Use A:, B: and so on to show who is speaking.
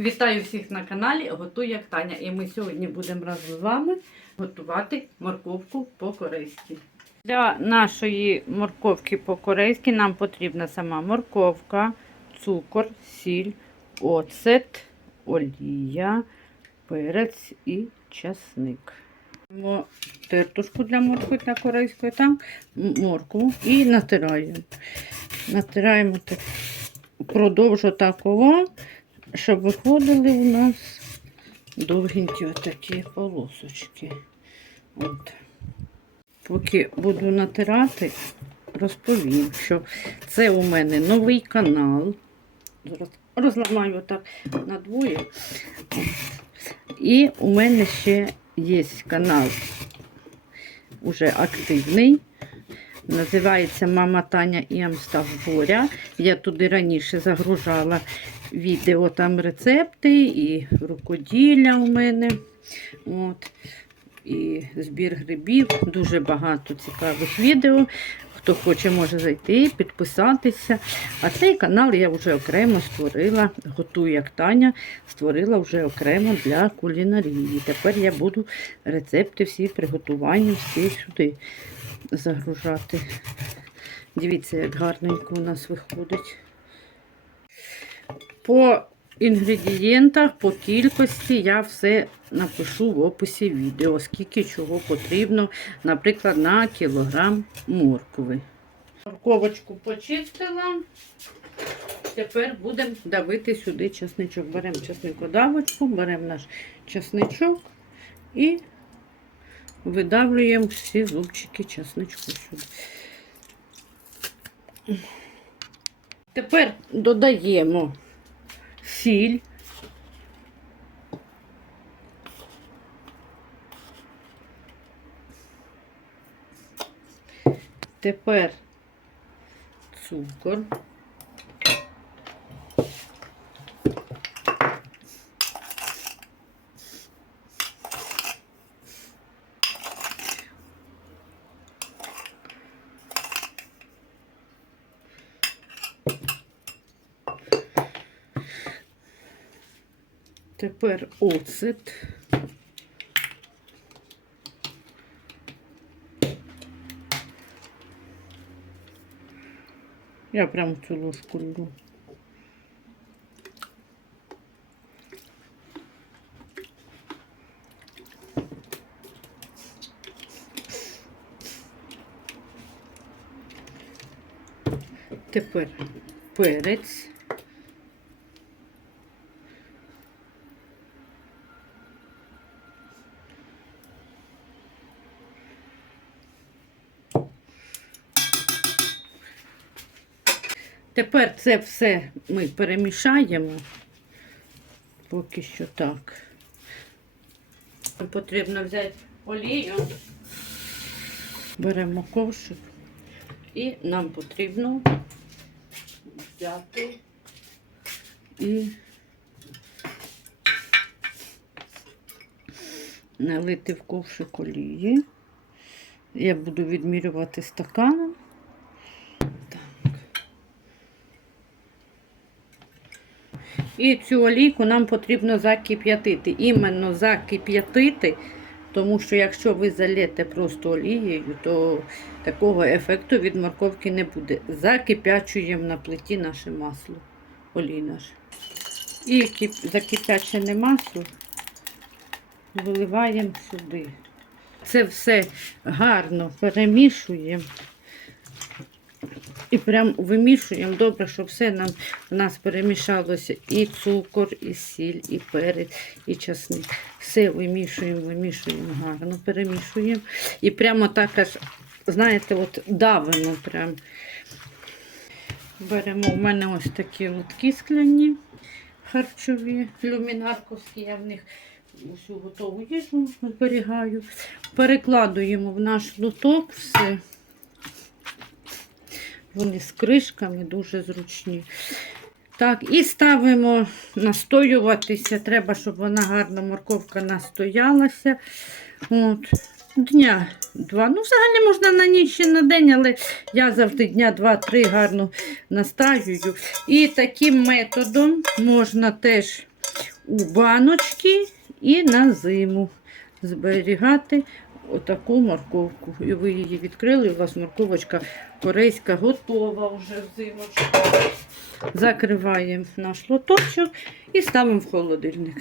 A: Вітаю всіх на каналі Готуй як Таня. І ми сьогодні будемо разом з вами готувати морковку по-корейськи. Для нашої морковки по-корейськи нам потрібна сама морковка, цукор, сіль, оцет, олія, перець і часник. Беремо Тертушку для моркви для корейської, там моркву і натираємо. Натираємо продовж такого, щоб виходили у нас довгенькі отакі полосочки. От. Поки буду натирати, розповім, що це у мене новий канал. Зараз розламаю так на двоє. І у мене ще є канал уже активний. Називається Мама Таня і Амстав Боря. Я туди раніше загружала відео, там рецепти і рукоділля у мене. От. І збір грибів. Дуже багато цікавих відео. Хто хоче, може зайти, підписатися. А цей канал я вже окремо створила, готую як Таня, створила вже окремо для кулінарії. Тепер я буду рецепти всі приготування, всі сюди загружати. Дивіться, як гарненько у нас виходить. По інгредієнтах, по кількості я все напишу в описі відео, скільки чого потрібно, наприклад, на кілограм моркви. Морковочку почистила. Тепер будемо давити сюди чесничок. Беремо чесникодавочку, беремо наш чесничок і видавлюємо всі зубчики чесничку сюди. Тепер додаємо сіль. Тепер цукор. Тепер оцет. Я прям цю ложку люблю. Тепер перець. Тепер це все ми перемішаємо. Поки що так. Потрібно взяти олію, беремо ковшик і нам потрібно взяти і налити в ковшик олії. Я буду відмірювати стаканом. І цю олійку нам потрібно закип'ятити. Іменно закип'ятити, тому що якщо ви залєте просто олією, то такого ефекту від морковки не буде. Закип'ячуємо на плиті наше масло. Олій наш. І закип'ячене масло виливаємо сюди. Це все гарно перемішуємо. І прям вимішуємо добре, щоб все нам у нас перемішалося і цукор, і сіль, і перець, і часник. Все вимішуємо, вимішуємо гарно, перемішуємо. І прямо так знаєте, от давимо прям. Беремо у мене ось такі лотки скляні харчові, люмінарковські, я в них усю готову їжу зберігаю. Перекладуємо в наш лоток все. Вони з кришками дуже зручні. Так, і ставимо настоюватися. Треба, щоб вона гарно морковка настоялася. От. Дня два. Ну, взагалі можна на ніч і на день, але я завжди дня два-три гарно настаюю. І таким методом можна теж у баночки і на зиму зберігати отаку морковку. І ви її відкрили, у вас морковочка корейська готова вже в зимочку. Закриваємо наш лоточок і ставимо в холодильник.